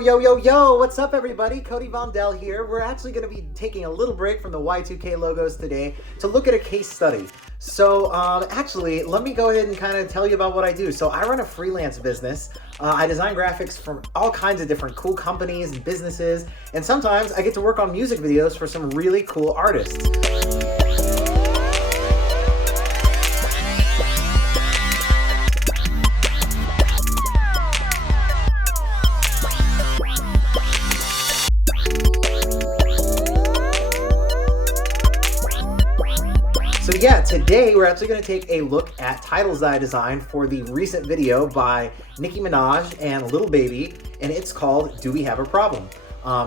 Yo, what's up everybody? Cody Vondell here. We're actually going to be taking a little break from the Y2K logos today to look at a case study. So actually, let me go ahead and kind of tell you about what I do. So I run a freelance business. I design graphics for all kinds of different cool companies and businesses, and sometimes I get to work on music videos for some really cool artists. So yeah, today we're actually going to take a look at titles that I designed for the recent video by Nicki Minaj and Lil Baby, and it's called Do We Have a Problem?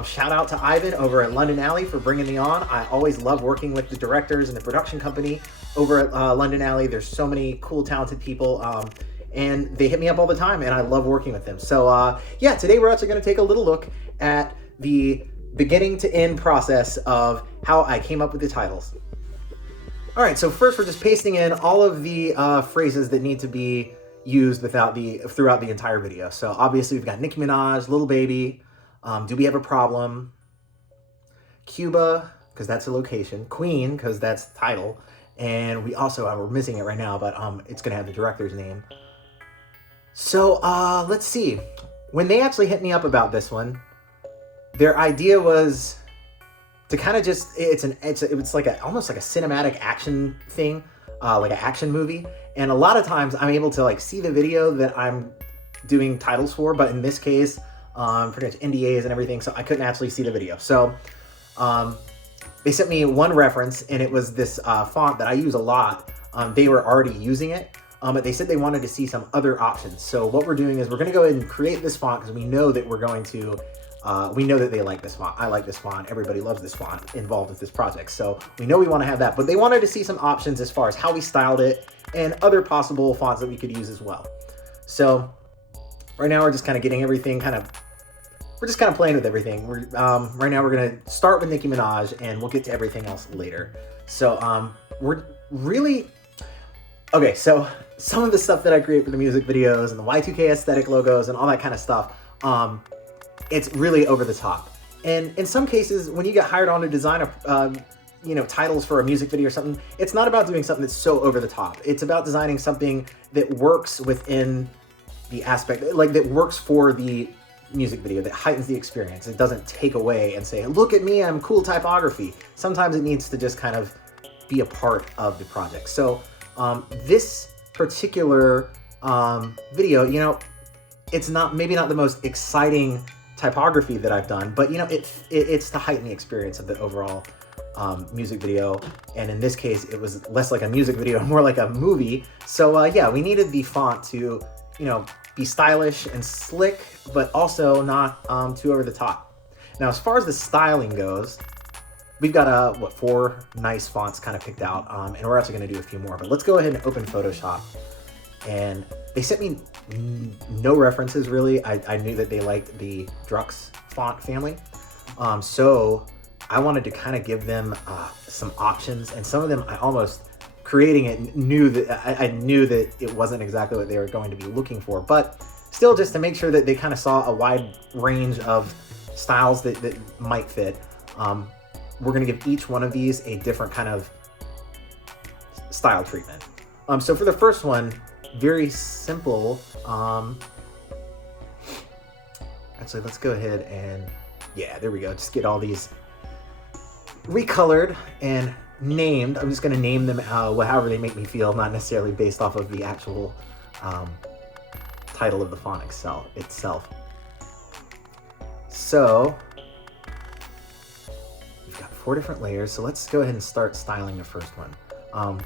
Shout out to Ivan over at London Alley for bringing me on. I always love working with the directors and the production company over at London Alley. There's so many cool, talented people, and they hit me up all the time, and I love working with them. So yeah, today we're actually going to take a little look at the beginning to end process of how I came up with the titles. All right, so first we're just pasting in all of the phrases that need to be used throughout the entire video. So obviously we've got Nicki Minaj, Lil Baby, Do We Have a Problem, Cuba, because that's a location, Queen, because that's the title, and we also, we're missing it right now, but it's gonna have the director's name. So let's see. When they actually hit me up about this one, their idea was to kind of just, it's like almost like a cinematic action thing, like an action movie. And a lot of times I'm able to like see the video that I'm doing titles for, but in this case, pretty much NDAs and everything, so I couldn't actually see the video. So they sent me one reference, and it was this font that I use a lot. They were already using it, but they said they wanted to see some other options. So what we're doing is we're gonna go ahead and create this font because we know that we're going to we know that they like this font. I like this font. Everybody loves this font involved with this project. So we know we want to have that, but they wanted to see some options as far as how we styled it and other possible fonts that we could use as well. So right now we're just kind of getting everything we're just kind of playing with everything. Right now we're going to start with Nicki Minaj and we'll get to everything else later. So we're really, okay, so some of the stuff that I create for the music videos and the Y2K aesthetic logos and all that kind of stuff, it's really over the top. And in some cases, when you get hired on to design titles for a music video or something, it's not about doing something that's so over the top. It's about designing something that works within the aspect, like that works for the music video, that heightens the experience. It doesn't take away and say, look at me, I'm cool typography. Sometimes it needs to just kind of be a part of the project. So this particular video, it's maybe not the most exciting typography that I've done, but it's to heighten the experience of the overall music video. And in this case, it was less like a music video, more like a movie. So yeah, we needed the font to, be stylish and slick, but also not too over the top. Now, as far as the styling goes, we've got 4 nice fonts kind of picked out, and we're actually going to do a few more. But let's go ahead and open Photoshop. And they sent me no references, really. I knew that they liked the Drux font family. So I wanted to kind of give them some options. And some of them, I almost, creating it, I knew that it wasn't exactly what they were going to be looking for. But still, just to make sure that they kind of saw a wide range of styles that might fit, we're going to give each one of these a different kind of style treatment. So for the first one, very simple. Actually, let's go ahead and, yeah, there we go. Just get all these recolored and named. I'm just going to name them however they make me feel, not necessarily based off of the actual title of the font itself. So we've got 4 different layers. So let's go ahead and start styling the first one.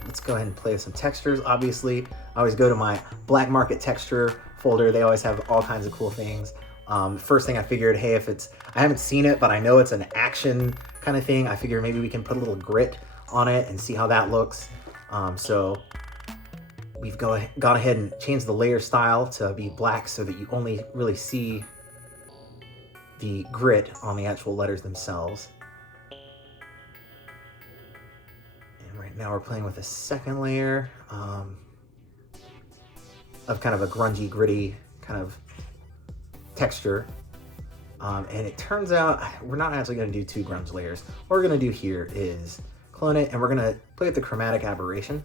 Let's go ahead and play with some textures. Obviously, I always go to my black market texture folder. They always have all kinds of cool things. First thing I figured, hey, I haven't seen it, but I know it's an action kind of thing. I figure maybe we can put a little grit on it and see how that looks. So we've gone ahead and changed the layer style to be black so that you only really see the grit on the actual letters themselves. Right now we're playing with a second layer of kind of a grungy, gritty kind of texture. And it turns out we're not actually going to do 2 grunge layers. What we're going to do here is clone it, and we're going to play with the Chromatic Aberration.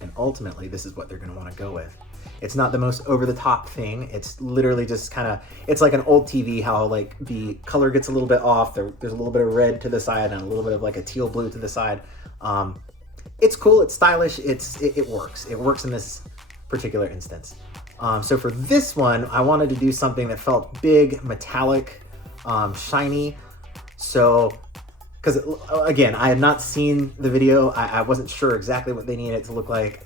And ultimately, this is what they're going to want to go with. It's not the most over-the-top thing. It's literally just kind of, it's like an old TV, how like the color gets a little bit off. There's a little bit of red to the side and a little bit of like a teal blue to the side. It's cool, it's stylish, it works. It works in this particular instance. So for this one, I wanted to do something that felt big, metallic, shiny. So, because again, I had not seen the video. I wasn't sure exactly what they needed it to look like.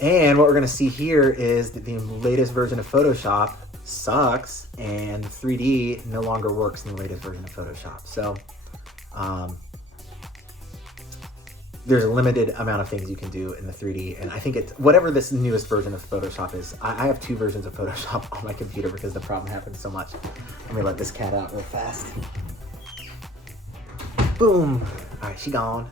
And what we're gonna see here is that the latest version of Photoshop sucks and 3D no longer works in the latest version of Photoshop. So, there's a limited amount of things you can do in the 3D, and I think it's whatever this newest version of Photoshop is. I have 2 versions of Photoshop on my computer because the problem happens so much. Let me let this cat out real fast. Boom. All right, she gone.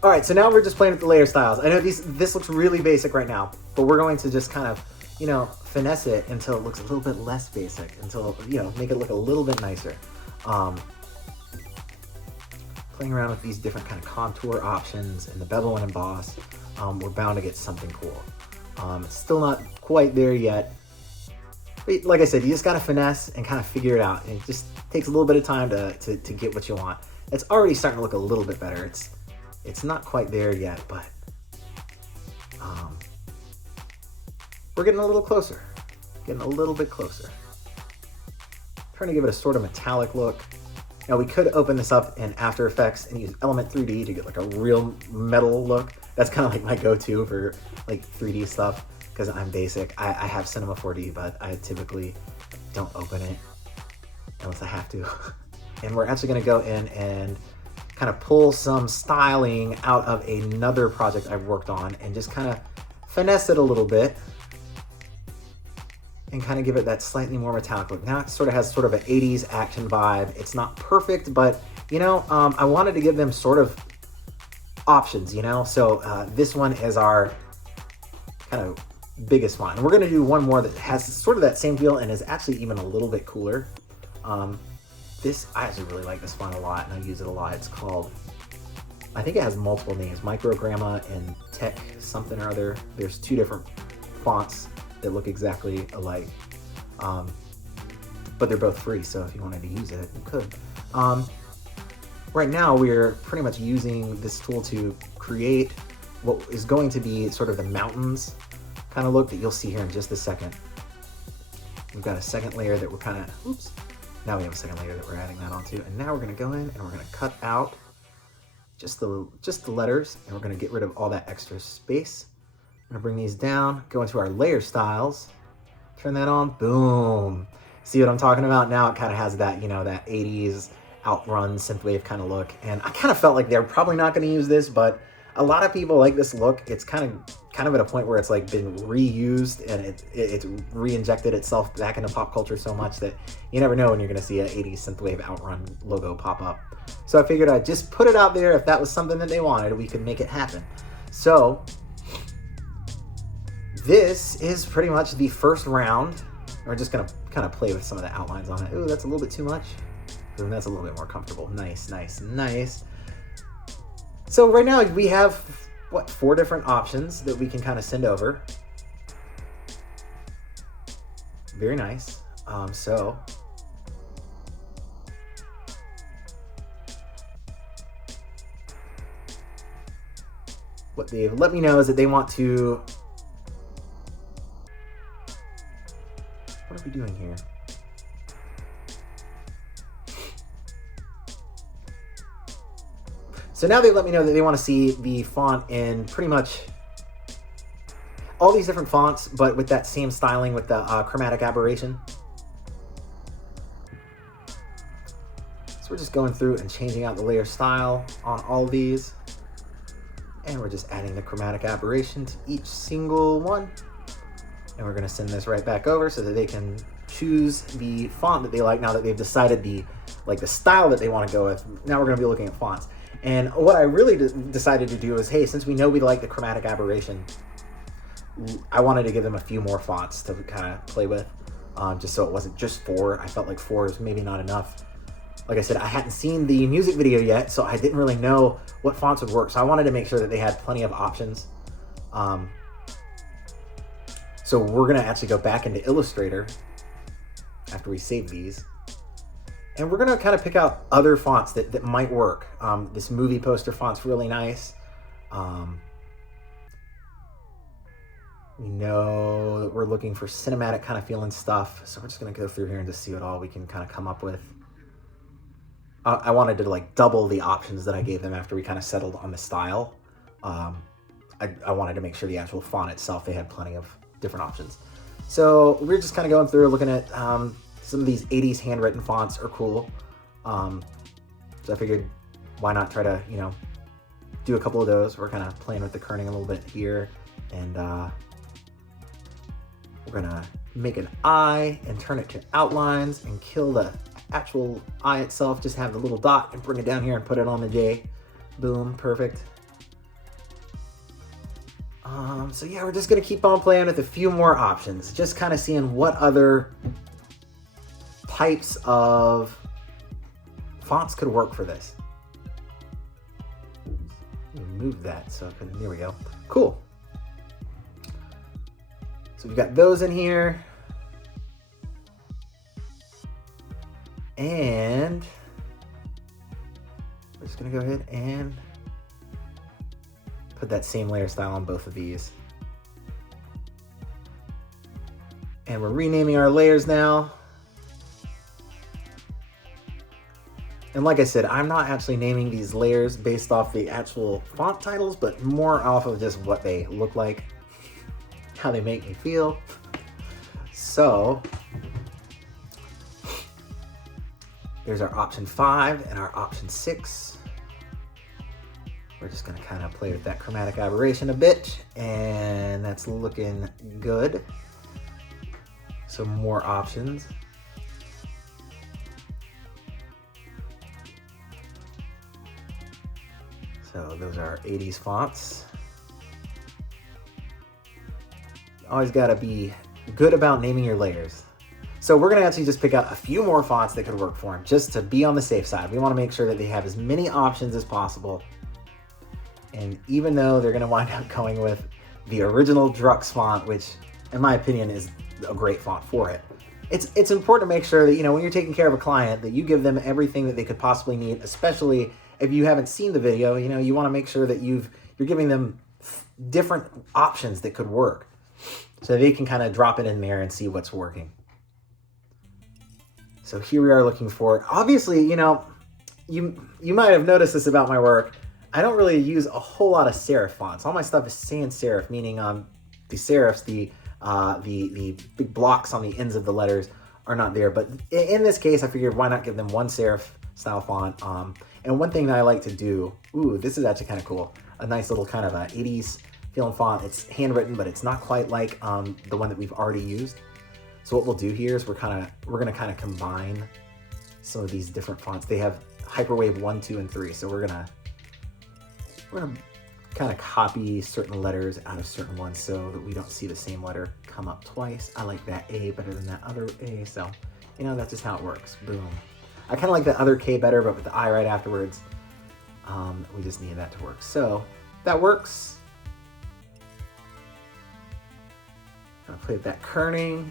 All right, so now we're just playing with the layer styles. I know this looks really basic right now, but we're going to just kind of, you know, finesse it until it looks a little bit less basic, until, you know, make it look a little bit nicer. Playing around with these different kind of contour options and the bevel and emboss, we're bound to get something cool. It's still not quite there yet. But like I said, you just gotta finesse and kind of figure it out. And it just takes a little bit of time to get what you want. It's already starting to look a little bit better. It's not quite there yet, but we're getting a little closer. Getting a little bit closer. Trying to give it a sort of metallic look. Now we could open this up in After Effects and use Element 3D to get like a real metal look. That's kind of like my go-to for like 3D stuff because I'm basic. I have Cinema 4D, but I typically don't open it unless I have to. And we're actually gonna go in and kind of pull some styling out of another project I've worked on and just kind of finesse it a little bit and kind of give it that slightly more metallic look. Now it sort of has sort of an 80s action vibe. It's not perfect, but you know, I wanted to give them sort of options, you know? So this one is our kind of biggest one. And we're gonna do one more that has sort of that same feel and is actually even a little bit cooler. I actually really like this font a lot and I use it a lot. It's called, I think it has multiple names, Microgramma and Tech something or other. There's 2 different fonts that look exactly alike, but they're both free, so if you wanted to use it, you could. Right now, we're pretty much using this tool to create what is going to be sort of the mountains kind of look that you'll see here in just a second. We've got a second layer that we're kind of, oops, now we have a second layer that we're adding that onto, and now we're gonna go in and we're gonna cut out just the letters, and we're gonna get rid of all that extra space. I'm gonna bring these down, go into our layer styles, turn that on, boom. See what I'm talking about? Now it kind of has that, you know, that 80s outrun synthwave kind of look. And I kind of felt like they're probably not gonna use this, but a lot of people like this look. It's kind of at a point where it's like been reused and it's re-injected itself back into pop culture so much that you never know when you're gonna see an 80s synthwave outrun logo pop up. So I figured I'd just put it out there. If that was something that they wanted, we could make it happen. So this is pretty much the first round. We're just gonna kind of play with some of the outlines on it. Ooh, that's a little bit too much. Ooh, that's a little bit more comfortable. Nice, nice, nice. So right now we have, what, 4 different options that we can kind of send over. Very nice. So what they've let me know is that they want to, what are we doing here? So now they let me know that they want to see the font in pretty much all these different fonts, but with that same styling with the Chromatic Aberration. So we're just going through and changing out the layer style on all of these. And we're just adding the Chromatic Aberration to each single one. And we're gonna send this right back over so that they can choose the font that they like now that they've decided the style that they want to go with. Now we're gonna be looking at fonts. And what I really decided to do is, hey, since we know we like the Chromatic Aberration, I wanted to give them a few more fonts to kind of play with. just so it wasn't just 4. I felt like 4 is maybe not enough. Like I said, I hadn't seen the music video yet, so I didn't really know what fonts would work. So I wanted to make sure that they had plenty of options. So we're gonna actually go back into Illustrator after we save these. And we're gonna kind of pick out other fonts that might work. This movie poster font's really nice. We know that we're looking for cinematic kind of feeling stuff. So we're just gonna go through here and just see what all we can kind of come up with. I wanted to like double the options that I gave them after we kind of settled on the style. I wanted to make sure the actual font itself, they had plenty of different options. So we're just kind of going through looking at some of these 80s handwritten fonts are cool. So I figured why not try to, do a couple of those. We're kind of playing with the kerning a little bit here. And we're gonna make an eye and turn it to outlines and kill the actual eye itself. Just have the little dot and bring it down here and put it on the J. Boom, perfect. So yeah, we're just gonna keep on playing with a few more options, just kind of seeing what other types of fonts could work for this. Move that so there we go. Cool. So we've got those in here. And we're just gonna go ahead and put that same layer style on both of these. And we're renaming our layers now. And like I said, I'm not actually naming these layers based off the actual font titles, but more off of just what they look like, how they make me feel. So there's our option 5 and our option 6. We're just gonna kind of play with that chromatic aberration a bit, and that's looking good. Some more options. So those are 80s fonts. You always gotta be good about naming your layers. So we're gonna actually just pick out a few more fonts that could work for them, just to be on the safe side. We wanna make sure that they have as many options as possible. And even though they're gonna wind up going with the original Drux font, which in my opinion is a great font for it, it's important to make sure that, when you're taking care of a client, that you give them everything that they could possibly need, especially if you haven't seen the video. You wanna make sure that you're giving them different options that could work, so they can kind of drop it in there and see what's working. So here we are looking for, obviously, you might have noticed this about my work. I don't really use a whole lot of serif fonts. All my stuff is sans serif, meaning the serifs, the big blocks on the ends of the letters are not there. But in this case, I figured why not give them one serif style font. And one thing that I like to do, this is actually kind of cool. A nice little kind of a 80s feeling font. It's handwritten, but it's not quite like the one that we've already used. So what we'll do here is we're gonna kind of combine some of these different fonts. They have Hyperwave 1, 2, and 3. So we're gonna kind of copy certain letters out of certain ones so that we don't see the same letter come up twice. I like that A better than that other A, so that's just how it works. Boom. I kind of like the other K better, but with the I right afterwards, we just need that to work. So that works. Gonna play with that kerning.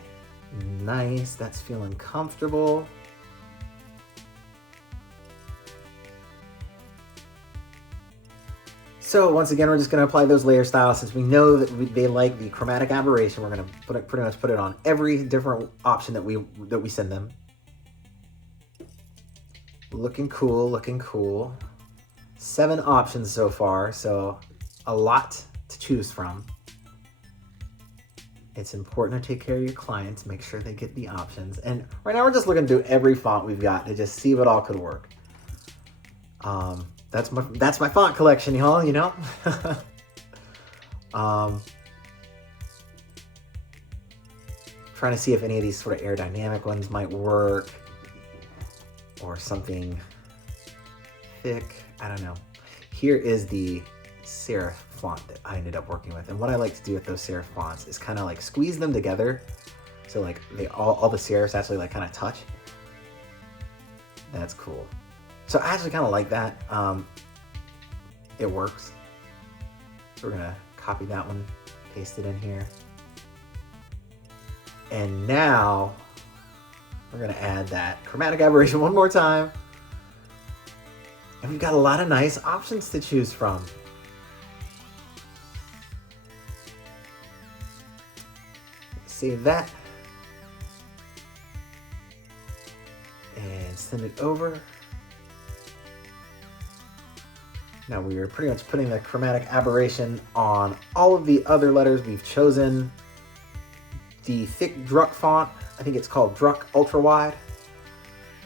Nice, that's feeling comfortable. So once again, we're just going to apply those layer styles. Since we know that they like the chromatic aberration, we're going to pretty much put it on every different option that we send them. Looking cool, looking cool. 7 options so far, so a lot to choose from. It's important to take care of your clients, make sure they get the options. And right now we're just looking through every font we've got to just see what all could work. That's my font collection, y'all, Trying to see if any of these sort of aerodynamic ones might work, or something thick. I don't know. Here is the serif font that I ended up working with. And what I like to do with those serif fonts is kind of like squeeze them together So like all the serifs actually like kind of touch. That's cool. So I actually kind of like that. It works. So we're gonna copy that one, paste it in here. And now we're gonna add that chromatic aberration one more time. And we've got a lot of nice options to choose from. Save that. And send it over. Now we are pretty much putting the chromatic aberration on all of the other letters. We've chosen the thick Druck font. I think it's called Druck Ultra Wide.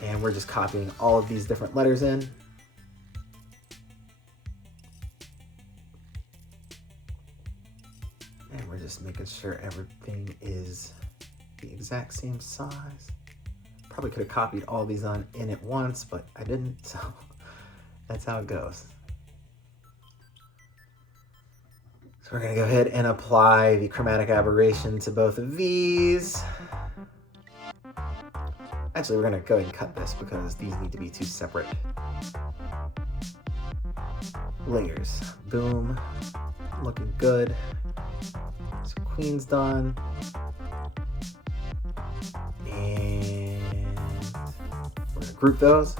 And we're just copying all of these different letters in. And we're just making sure everything is the exact same size. Probably could have copied all these in at once, but I didn't, so that's how it goes. So we're gonna go ahead and apply the chromatic aberration to both of these. Actually, we're gonna go ahead and cut this because these need to be two separate layers. Boom, looking good. So Queen's done. And we're gonna group those.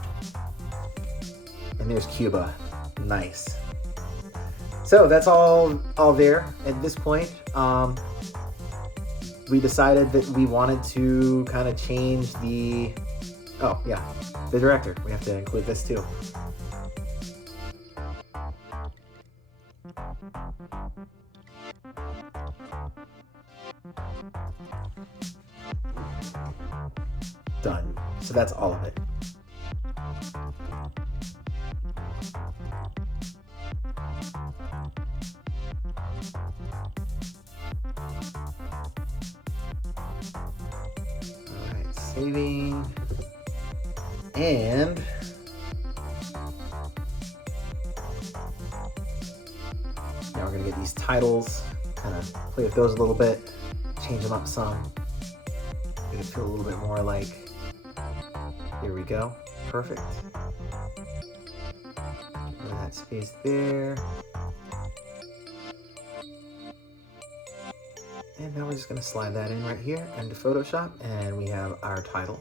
And there's Cuba, nice. So that's all there at this point. We decided that we wanted to kind of change the, oh yeah, the director. We have to include this too. Done. So that's all of it. Alright, saving. And now we're gonna get these titles, kind of play with those a little bit, change them up some. Make it feel a little bit more like, here we go, perfect. Get that space there. And now we're just gonna slide that in right here into Photoshop, and we have our title.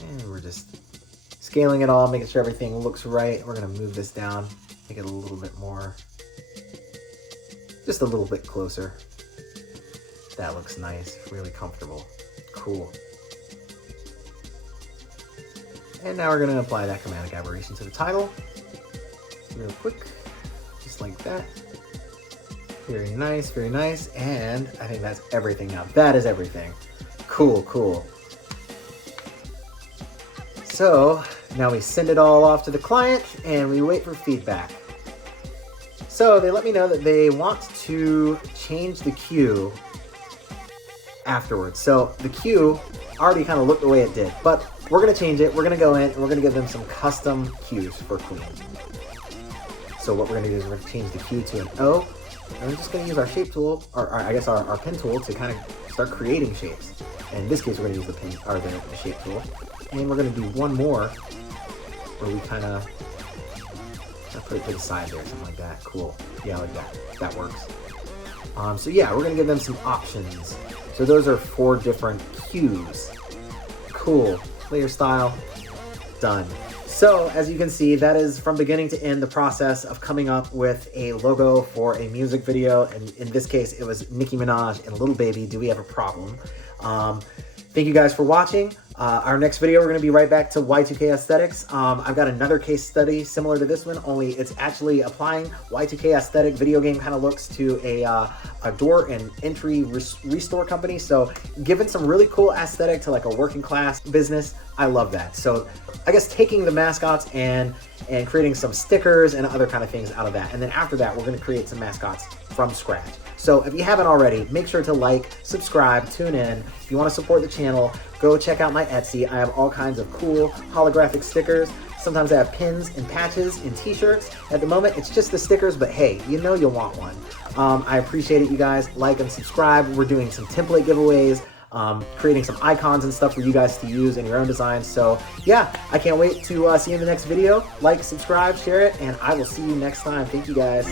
And we're just scaling it all, making sure everything looks right. We're gonna move this down, make it a little bit more, just a little bit closer. That looks nice, really comfortable, cool. And now we're gonna apply that chromatic aberration to the title, real quick, just like that. Very nice, very nice. And I think that's everything now. That is everything. Cool, cool. So now we send it all off to the client and we wait for feedback. So they let me know that they want to change the cue afterwards. So the cue already kind of looked the way it did, but we're gonna change it. We're gonna go in and we're gonna give them some custom cues for Queen. So what we're gonna do is we're gonna change the cue to an O, and we're just gonna use our shape tool, or I guess our pen tool, to kind of start creating shapes. And in this case, we're gonna use the pen, or the shape tool. And we're gonna do one more where we kind of put it to the side there, something like that. Cool. Yeah, like that. That works. So yeah, we're gonna give them some options. So those are 4 different cues. Cool. Layer style. Done. So as you can see, that is from beginning to end the process of coming up with a logo for a music video. And in this case, it was Nicki Minaj and Lil Baby, Do We Have a Problem? Thank you guys for watching. Our next video, we're gonna be right back to Y2K aesthetics. I've got another case study similar to this one, only it's actually applying Y2K aesthetic video game kind of looks to a door and entry restore company. So giving some really cool aesthetic to like a working class business. I love that. So I guess taking the mascots and creating some stickers and other kind of things out of that. And then after that, we're gonna create some mascots from scratch. So if you haven't already, make sure to like, subscribe, tune in. If you want to support the channel, go check out my Etsy. I have all kinds of cool holographic stickers, Sometimes I have pins and patches and t-shirts. At the moment, it's just the stickers, but hey, you know you'll want one. I appreciate it, you guys. Like and subscribe. We're doing some template giveaways, creating some icons and stuff for you guys to use in your own designs. So yeah, I can't wait to see you in the next video. Like, subscribe, share it, and I will see you next time. Thank you guys.